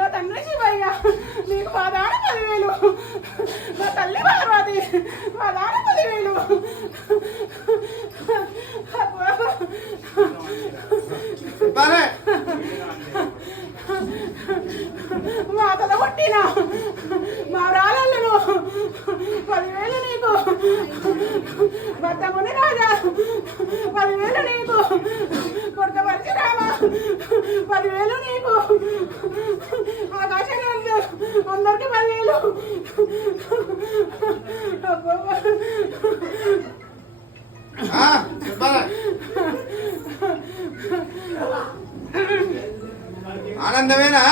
నా తండ్రి శివయ్య నీకు మా దాన 10,000, నా తల్లి పార్వతి మా దాన 10,000. మా తల కొట్టిన మా రాళ్ళను 10,000 నీకు. భర్తముని రాజా 10,000 నీకు. కొడుక పరశురామ 10,000 నీకు. ఆకాశం అందరికి 10,000. ఆనందమేనా?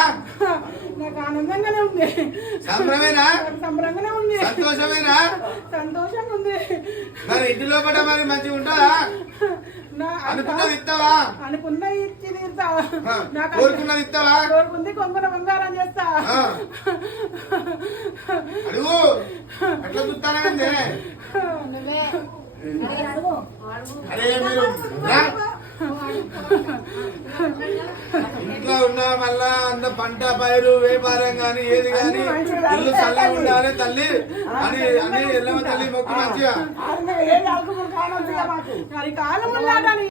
నాకు ఆనందంగానే ఉంది. సంబరమేనా? సంబరంగానే ఉంది. సంతోషమేనా? సంతోషంగా ఉంది. మరి ఇంటి లోపల మరి మంచిగా ఉంటుందా? అనుకున్నది ఇస్తావా? అనుకున్న ఇచ్చి తీరుతా. కోరుకున్నది ఇస్తావా? కోరుకుంది కొంగున బంగారం చేస్తా. అడుగు అట్లా చూస్తానండి. అరే మీరు ఇంట్లో ఉన్నా మళ్ళా అంత పంట పైరు వ్యాపారం గాని ఏది గాని ఇల్లు చల్లగా ఉండాలి తల్లి అని అన్ని ఎల్లమ్మ తల్లి మొక్కు మంచిగా కాలం